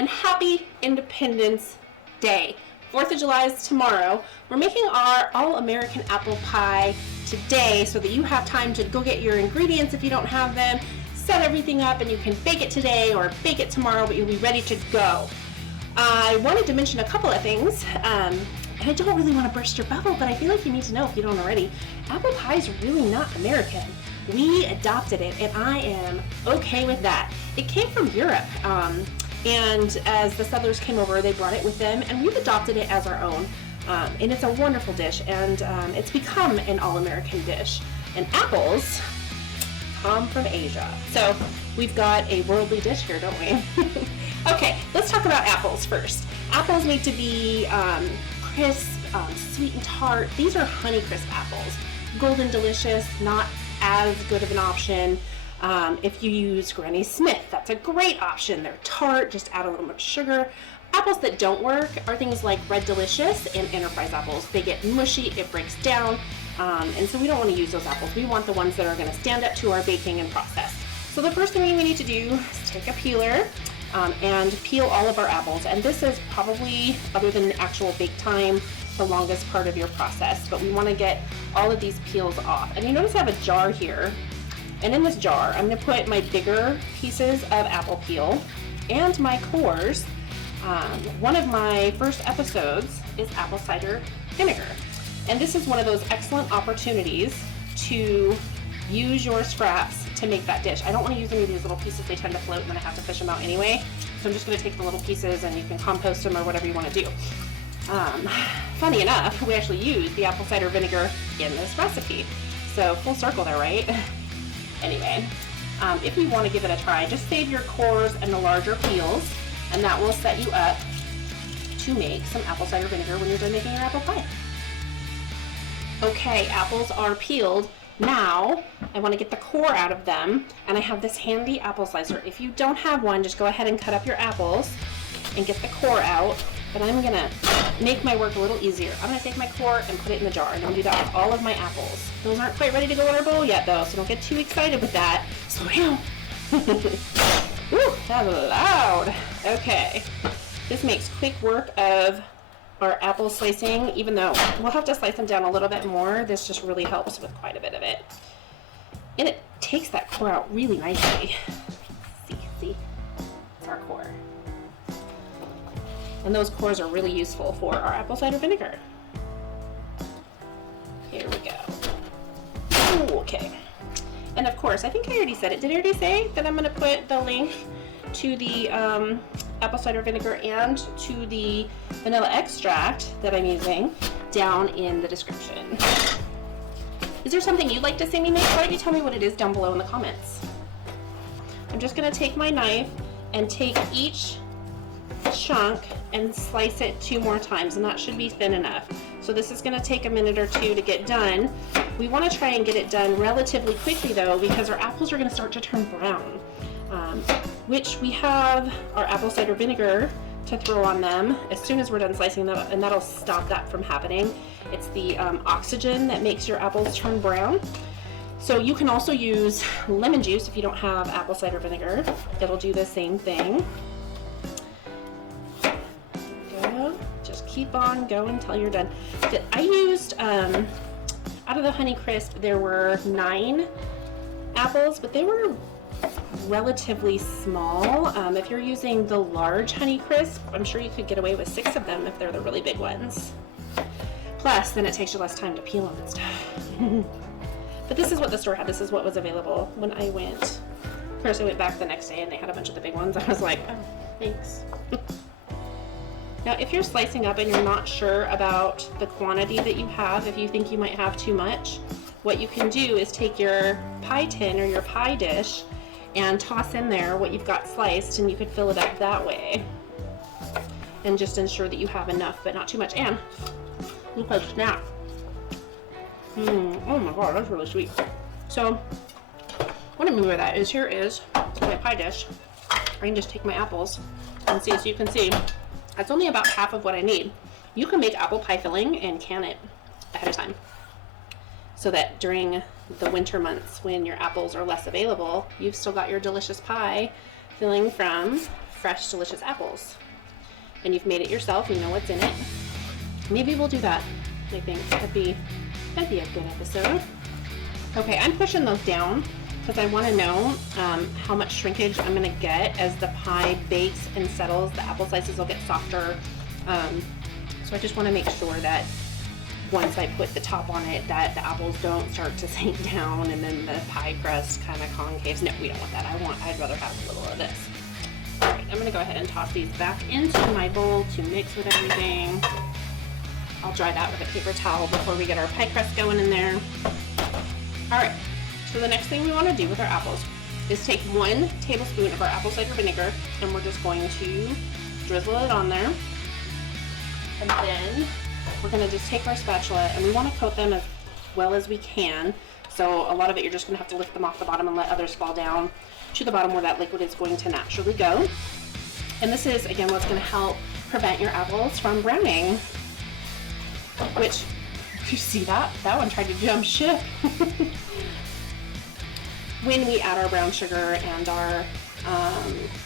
and happy Independence Day. 4th of July is tomorrow. We're making our all-American apple pie today so that you have time to go get your ingredients if you don't have them, set everything up, and you can bake it today or bake it tomorrow, but you'll be ready to go. I wanted to mention a couple of things, and I don't really want to burst your bubble, but I feel like you need to know if you don't already. Apple pie is really not American. We adopted it, and I am okay with that. It came from Europe, and as the settlers came over, they brought it with them, and we've adopted it as our own. And it's a wonderful dish, and it's become an all-American dish. And apples come from Asia. So we've got a worldly dish here, don't we? Okay, let's talk about apples first. Apples need to be crisp, sweet and tart. These are Honeycrisp apples. Golden Delicious, not as good of an option. If you use Granny Smith, that's a great option. They're tart, just add a little bit of sugar. Apples that don't work are things like Red Delicious and Enterprise apples. They get mushy, it breaks down, and so we don't want to use those apples. We want the ones that are going to stand up to our baking and process. So the first thing we need to do is take a peeler and peel all of our apples. And this is probably, other than the actual bake time, the longest part of your process. But we want to get all of these peels off. And you notice I have a jar here. And in this jar, I'm going to put my bigger pieces of apple peel and my cores. One of my first episodes is apple cider vinegar. And this is one of those excellent opportunities to use your scraps to make that dish. I don't want to use any of these little pieces. They tend to float and then I have to fish them out anyway. So I'm just going to take the little pieces and you can compost them or whatever you want to do. Funny enough, we actually use the apple cider vinegar in this recipe. So full circle there, right? Anyway, if you want to give it a try, just save your cores and the larger peels, and that will set you up to make some apple cider vinegar when you're done making your apple pie. Okay, apples are peeled. Now, I want to get the core out of them, and I have this handy apple slicer. If you don't have one, just go ahead and cut up your apples and get the core out. But I'm going to make my work a little easier. I'm going to take my core and put it in the jar, and I'll do that with all of my apples. Those aren't quite ready to go in our bowl yet, though, so don't get too excited with that. Slow down. Woo, that was loud. Okay, this makes quick work of our apple slicing, even though we'll have to slice them down a little bit more. This just really helps with quite a bit of it. And it takes that core out really nicely. See, it's our core. And those cores are really useful for our apple cider vinegar. Here we go. Ooh, okay. And of course, I think I already said it. Did I already say that I'm going to put the link to the apple cider vinegar and to the vanilla extract that I'm using down in the description? Is there something you'd like to see me make? Why don't you tell me what it is down below in the comments? I'm just going to take my knife and take each chunk and slice it 2 more times, and that should be thin enough. So this is going to take a minute or 2 to get done. We want to try and get it done relatively quickly though, because our apples are going to start to turn brown, which we have our apple cider vinegar to throw on them as soon as we're done slicing them, and that'll stop that from happening. It's the oxygen that makes your apples turn brown. So you can also use lemon juice if you don't have apple cider vinegar. It'll do the same thing. Just keep on going until you're done. I used, out of the Honeycrisp, there were 9 apples, but they were relatively small. If you're using the large Honeycrisp, I'm sure you could get away with 6 of them if they're the really big ones. Plus, then it takes you less time to peel them and stuff. But this is what the store had. This is what was available when I went. Of course, I went back the next day and they had a bunch of the big ones. I was like, oh, thanks. Now, if you're slicing up and you're not sure about the quantity that you have, if you think you might have too much, what you can do is take your pie tin or your pie dish and toss in there what you've got sliced, and you could fill it up that way. And just ensure that you have enough, but not too much. And look like snap. Oh my god, that's really sweet. So, what I mean by that is, here is my pie dish. I can just take my apples and see, so you can see, that's only about half of what I need. You can make apple pie filling and can it ahead of time, so that during the winter months when your apples are less available, you've still got your delicious pie filling from fresh, delicious apples. And you've made it yourself, you know what's in it. Maybe we'll do that. I think that'd be a good episode. Okay, I'm pushing those down because I want to know how much shrinkage I'm going to get as the pie bakes and settles. The apple slices will get softer. So I just want to make sure that once I put the top on it, that the apples don't start to sink down and then the pie crust kind of concaves. No, we don't want that. I'd rather have a little of this. All right, I'm going to go ahead and toss these back into my bowl to mix with everything. I'll dry that with a paper towel before we get our pie crust going in there. All right, so the next thing we want to do with our apples is take 1 tablespoon of our apple cider vinegar, and we're just going to drizzle it on there. And then we're going to just take our spatula, and we want to coat them as well as we can. So a lot of it, you're just going to have to lift them off the bottom and let others fall down to the bottom where that liquid is going to naturally go. And this is, again, what's going to help prevent your apples from browning. Which, you see that? That one tried to jump ship. When we add our brown sugar and our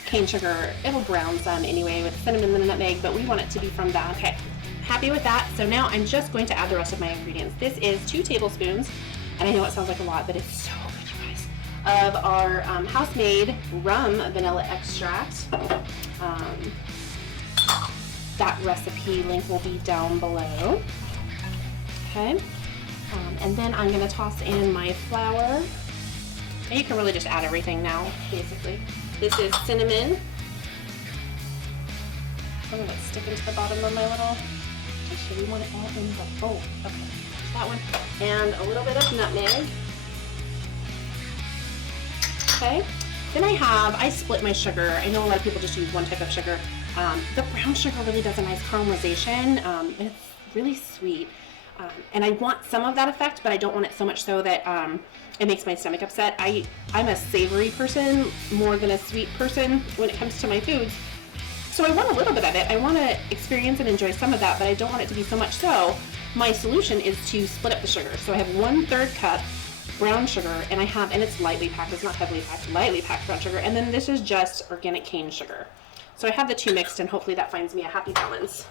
cane sugar, it'll brown some anyway with cinnamon and the nutmeg, but we want it to be from that. Okay, happy with that. So now I'm just going to add the rest of my ingredients. This is 2 tablespoons, and I know it sounds like a lot, but it's so good, you guys, of our house-made rum vanilla extract. That recipe link will be down below. Okay, and then I'm going to toss in my flour. And you can really just add everything now, basically. This is cinnamon. I'm going to stick into the bottom of my little, actually we want it all in the bowl. Okay, that one. And a little bit of nutmeg. Okay, then I split my sugar. I know a lot of people just use one type of sugar. The brown sugar really does a nice caramelization. It's really sweet. And I want some of that effect, but I don't want it so much so that it makes my stomach upset. I'm a savory person more than a sweet person when it comes to my foods. So I want a little bit of it. I want to experience and enjoy some of that, but I don't want it to be so much so. My solution is to split up the sugar. So I have 1/3 cup brown sugar, and it's lightly packed. It's not heavily packed, lightly packed brown sugar. And then this is just organic cane sugar. So I have the 2 mixed, and hopefully that finds me a happy balance.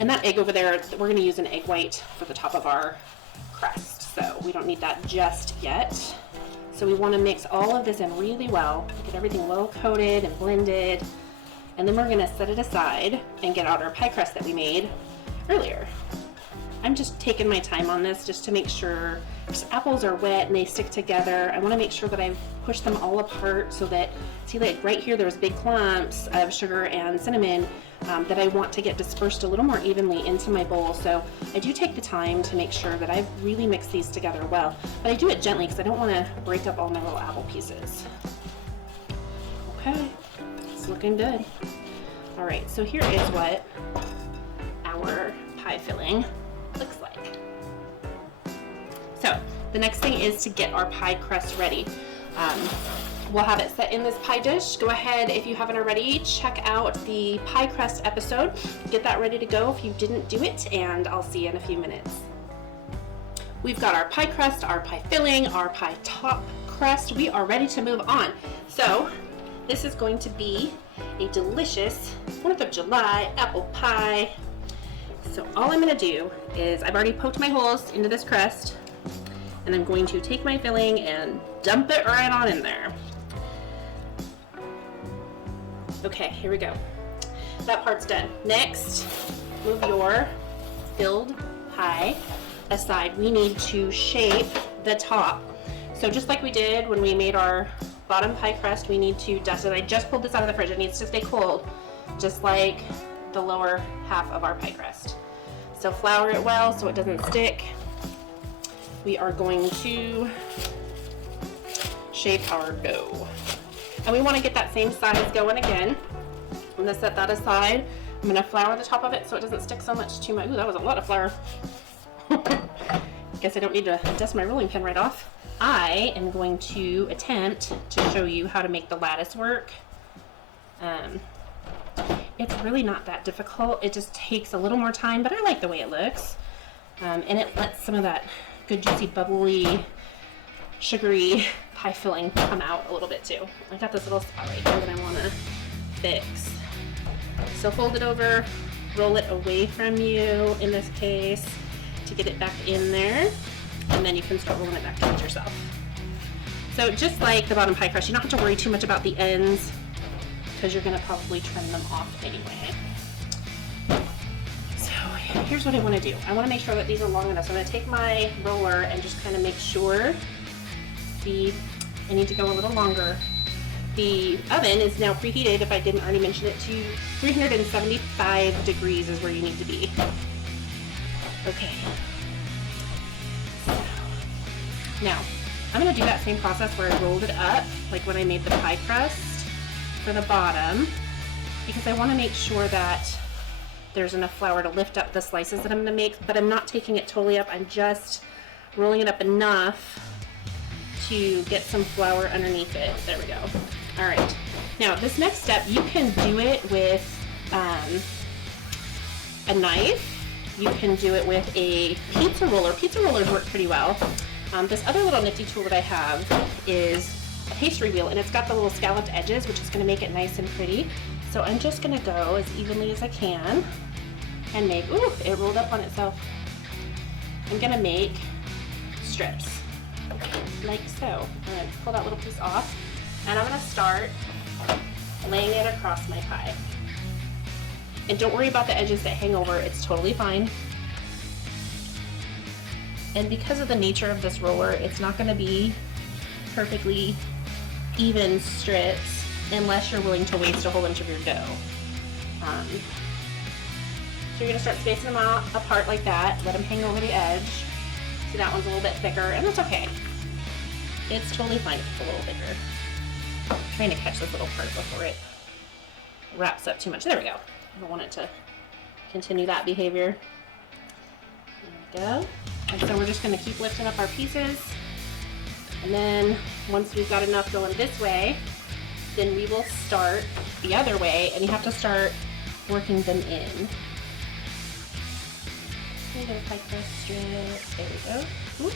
And that egg over there, we're going to use an egg white for the top of our crust, so we don't need that just yet. So we want to mix all of this in really well, get everything well coated and blended, and then we're going to set it aside and get out our pie crust that we made earlier. I'm just taking my time on this just to make sure, because apples are wet and they stick together. I want to make sure that I've pushed them all apart so that, see, like right here there's big clumps of sugar and cinnamon that I want to get dispersed a little more evenly into my bowl. So I do take the time to make sure that I've really mixed these together well, but I do it gently because I don't want to break up all my little apple pieces. Okay, it's looking good. All right, so here is what our pie filling looks like. So the next thing is to get our pie crust ready. We'll have it set in this pie dish. Go ahead, if you haven't already, check out the pie crust episode. Get that ready to go if you didn't do it, and I'll see you in a few minutes. We've got our pie crust, our pie filling, our pie top crust. We are ready to move on. So this is going to be a delicious 4th of July apple pie. So all I'm going to do is, I've already poked my holes into this crust, and I'm going to take my filling and dump it right on in there. Okay, here we go. That part's done. Next, move your filled pie aside. We need to shape the top. So just like we did when we made our bottom pie crust, we need to dust it. I just pulled this out of the fridge. It needs to stay cold, just like the lower half of our pie crust. So flour it well so it doesn't stick. We are going to shape our dough. And we want to get that same size going again. I'm going to set that aside. I'm going to flour the top of it so it doesn't stick so much to my, ooh, that was a lot of flour. Guess I don't need to dust my rolling pin right off. I am going to attempt to show you how to make the lattice work. It's really not that difficult. It just takes a little more time, but I like the way it looks. And it lets some of that good, juicy, bubbly, sugary pie filling come out a little bit too. I got this little spot right here that I want to fix. So fold it over, roll it away from you in this case to get it back in there, and then you can start rolling it back towards yourself. So just like the bottom pie crust, you don't have to worry too much about the ends because you're going to probably trim them off anyway. So here's what I want to do. I want to make sure that these are long enough. So I'm going to take my roller and just kind of make sure I need to go a little longer. The oven is now preheated, if I didn't already mention it, to 375 degrees is where you need to be. Okay. So, now, I'm going to do that same process where I rolled it up, like when I made the pie crust for the bottom, because I want to make sure that there's enough flour to lift up the slices that I'm going to make, but I'm not taking it totally up. I'm just rolling it up enough to get some flour underneath it. There we go. All right. Now, this next step, you can do it with a knife. You can do it with a pizza roller. Pizza rollers work pretty well. This other little nifty tool that I have is a pastry wheel, and it's got the little scalloped edges, which is going to make it nice and pretty. So I'm just going to go as evenly as I can and make, ooh, it rolled up on itself. I'm going to make strips like so. I'm going to pull that little piece off, and I'm going to start laying it across my pie. And don't worry about the edges that hang over, it's totally fine. And because of the nature of this roller, it's not going to be perfectly even strips unless you're willing to waste a whole bunch of your dough. So you're going to start spacing them out apart like that, let them hang over the edge. See, that one's a little bit thicker, and that's okay. It's totally fine if it's a little bigger. I'm trying to catch this little part before it wraps up too much. There we go. I don't want it to continue that behavior. There we go. And so we're just going to keep lifting up our pieces. And then once we've got enough going this way, then we will start the other way, and you have to start working them in. There we go, pie crust strip. There we go. Ooh,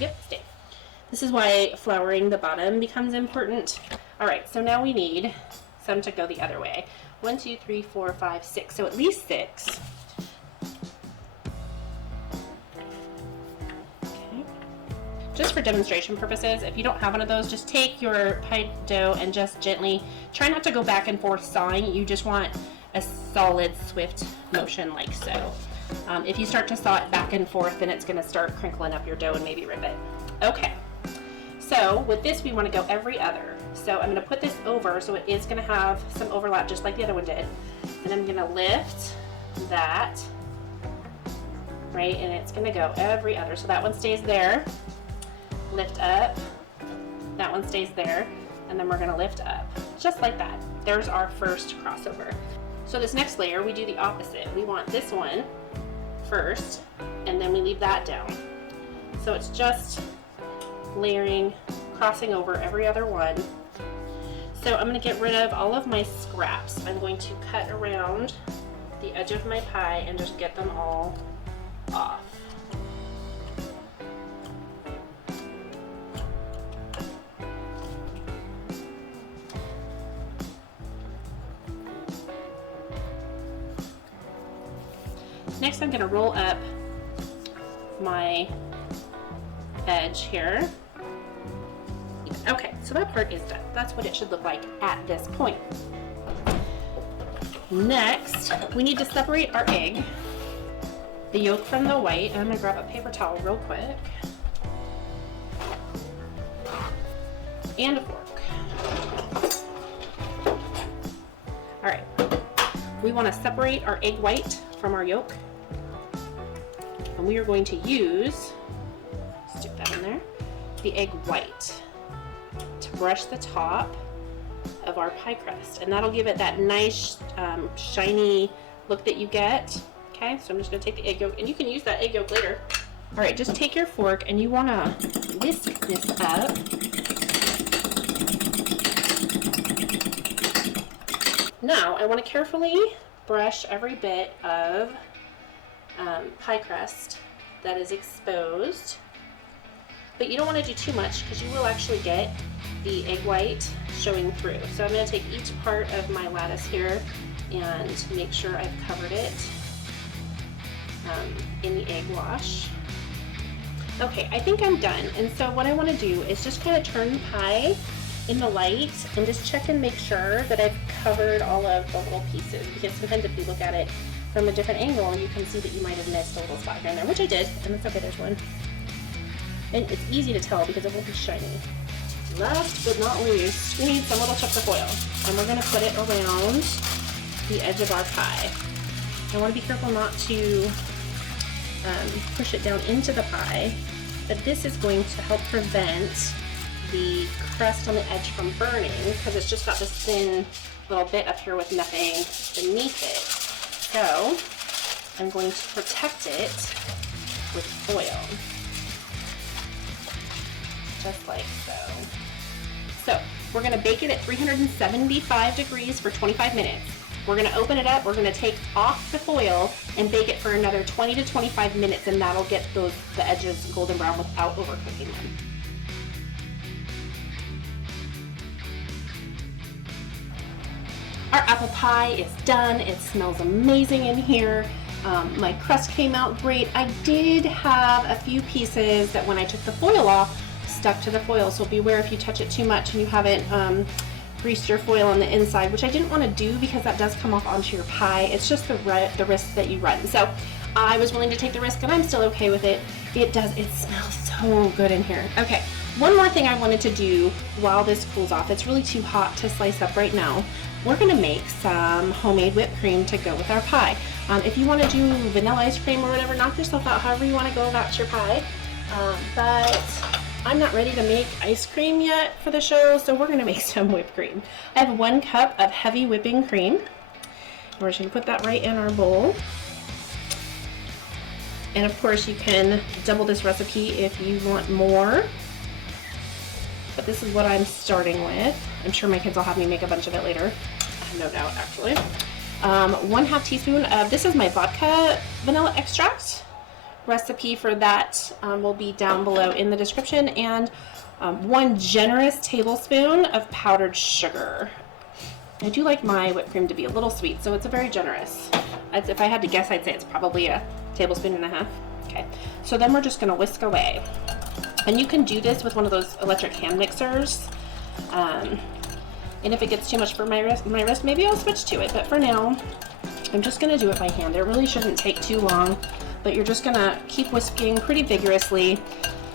yep, stay. This is why flouring the bottom becomes important. All right, so now we need some to go the other way. 1, 2, 3, 4, 5, 6. So at least 6. Okay. Just for demonstration purposes, if you don't have one of those, just take your pie dough and just gently, try not to go back and forth sawing. You just want a solid, swift motion like so. If you start to saw it back and forth, then it's going to start crinkling up your dough and maybe rip it. Okay. So with this, we want to go every other. So I'm going to put this over so it is going to have some overlap just like the other one did. And I'm going to lift that, right? And it's going to go every other. So that one stays there, lift up, that one stays there, and then we're going to lift up, just like that. There's our first crossover. So this next layer, we do the opposite. We want this one first, and then we leave that down. So it's just layering, crossing over every other one. So I'm going to get rid of all of my scraps. I'm going to cut around the edge of my pie and just get them all off. Next, I'm going to roll up my edge here. Okay, so that part is done. That's what it should look like at this point. Next, we need to separate our egg, the yolk from the white, and I'm going to grab a paper towel real quick, and a fork. All right, we want to separate our egg white from our yolk, and we are going to use, stick that in there, the egg white to brush the top of our pie crust, and that'll give it that nice shiny look that you get. Okay, so I'm just going to take the egg yolk, and you can use that egg yolk later. All right, just take your fork and you want to whisk this up. Now I want to carefully brush every bit of pie crust that is exposed but you don't want to do too much because you will actually get the egg white showing through. So I'm going to take each part of my lattice here and make sure I've covered it in the egg wash. Okay, I think I'm done. And so what I want to do is just kind of turn the pie in the light and just check and make sure that I've covered all of the little pieces, because sometimes if you look at it from a different angle, you can see that you might have missed a little spot here and there, which I did, and that's okay, there's one. And it's easy to tell because it won't be shiny. Last but not least, we need some little chips of foil, and we're going to put it around the edge of our pie. I want to be careful not to push it down into the pie, but this is going to help prevent the crust on the edge from burning, because it's just got this thin little bit up here with nothing beneath it. So I'm going to protect it with foil, just like so. So we're going to bake it at 375 degrees for 25 minutes. We're going to open it up, we're going to take off the foil and bake it for another 20 to 25 minutes, and that'll get the edges golden brown without overcooking them. Our apple pie is done. It smells amazing in here. My crust came out great. I did have a few pieces that when I took the foil off, stuck to the foil, so beware if you touch it too much and you haven't greased your foil on the inside, which I didn't want to do because that does come off onto your pie. It's just the risk that you run. So I was willing to take the risk, and I'm still okay with it. It smells so good in here. Okay, one more thing I wanted to do while this cools off. It's really too hot to slice up right now. We're gonna make some homemade whipped cream to go with our pie. If you want to do vanilla ice cream or whatever, knock yourself out however you want to go about your pie. But I'm not ready to make ice cream yet for the show, so we're gonna make some whipped cream. I have 1 cup of heavy whipping cream. We're just gonna put that right in our bowl. And of course you can double this recipe if you want more. But this is what I'm starting with. I'm sure my kids will have me make a bunch of it later. I have no doubt, actually. 1/2 teaspoon of, this is my vodka vanilla extract. Recipe for that will be down below in the description. And 1 generous tablespoon of powdered sugar. I do like my whipped cream to be a little sweet, so it's a very generous. If I had to guess, I'd say it's probably a 1.5 tablespoons. Okay, so then we're just gonna whisk away. And you can do this with one of those electric hand mixers. And if it gets too much for my wrist, maybe I'll switch to it. But for now, I'm just gonna do it by hand. It really shouldn't take too long, but you're just gonna keep whisking pretty vigorously.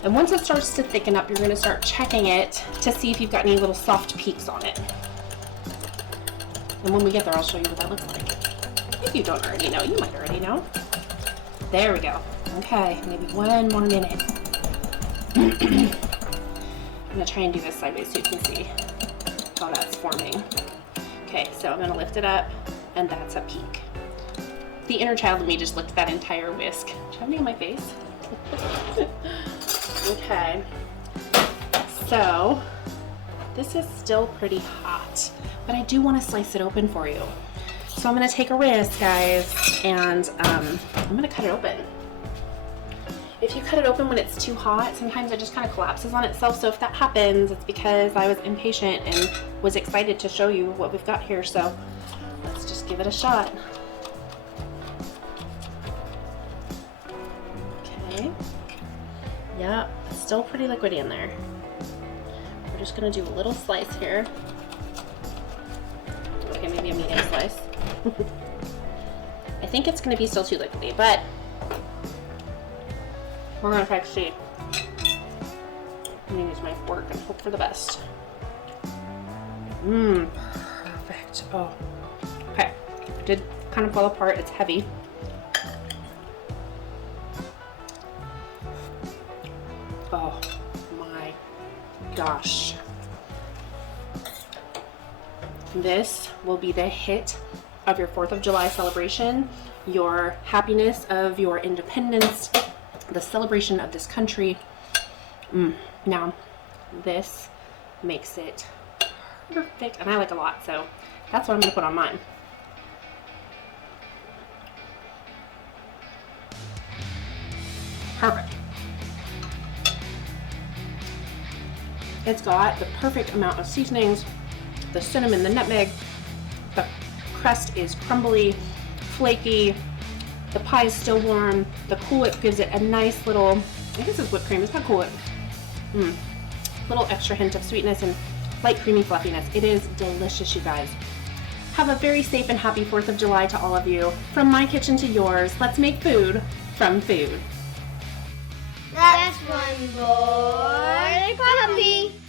And once it starts to thicken up, you're gonna start checking it to see if you've got any little soft peaks on it. And when we get there, I'll show you what that looks like. If you don't already know, you might already know. There we go. Okay, maybe 1 more minute. I'm gonna try and do this sideways so you can see how that's forming. Okay, so I'm gonna lift it up, and that's a peak. The inner child of me just licked that entire whisk. Do you have any on my face? Okay, so this is still pretty hot, but I do want to slice it open for you. So I'm gonna take a risk, guys, and I'm gonna cut it open. If you cut it open when it's too hot, sometimes it just kind of collapses on itself. So if that happens, it's because I was impatient and was excited to show you what we've got here. So let's just give it a shot. Okay. Yeah, it's still pretty liquidy in there. We're just gonna do a little slice here. Okay, maybe a medium slice. I think it's gonna be still too liquidy, but we're gonna try to see. I'm gonna use my fork and hope for the best. Perfect. Oh, okay. It did kind of fall apart. It's heavy. Oh my gosh. This will be the hit of your 4th of July celebration, your happiness of your independence, the celebration of this country. Now, this makes it perfect, and I like a lot, so that's what I'm gonna put on mine. Perfect. It's got the perfect amount of seasonings, the cinnamon, the nutmeg. The crust is crumbly, flaky. The pie is still warm. The Cool Whip gives it a nice little, I guess it's whipped cream, it's not Cool Whip. Little extra hint of sweetness and light creamy fluffiness. It is delicious, you guys. Have a very safe and happy 4th of July to all of you. From my kitchen to yours, let's make food from food. That's one boy puppy.